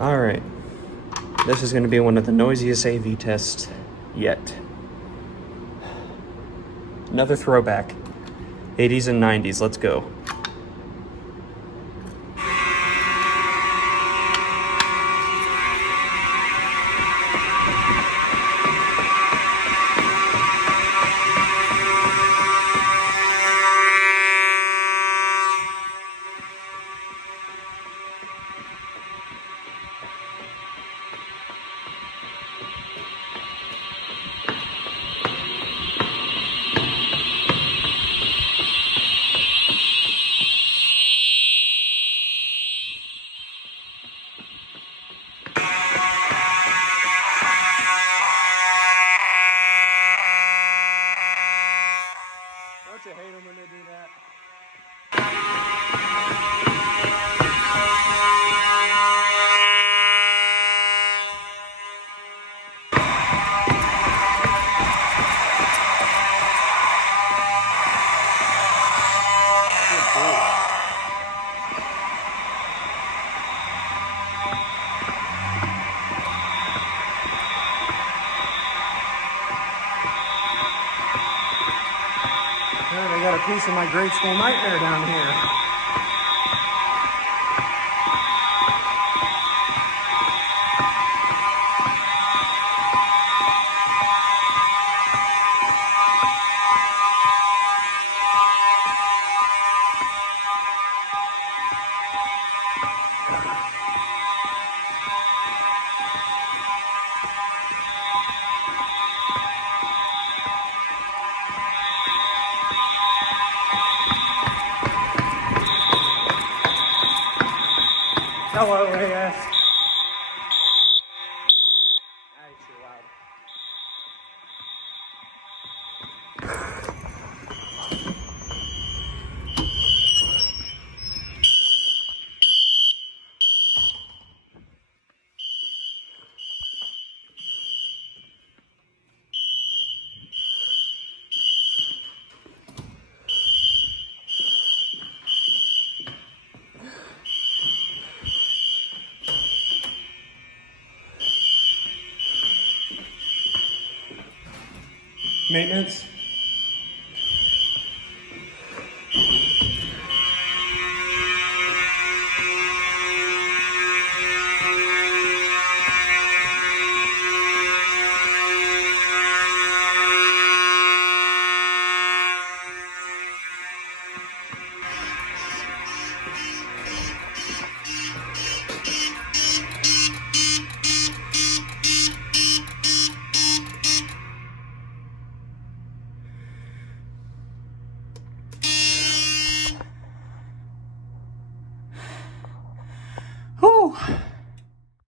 All right, this is going to be one of the noisiest AV tests yet. Another throwback, 80s and 90s, let's go. Don't you hate them when they do that? They got a piece of my grade school nightmare down here. Hello, AS. Nice, you're loud. Maintenance. Whew.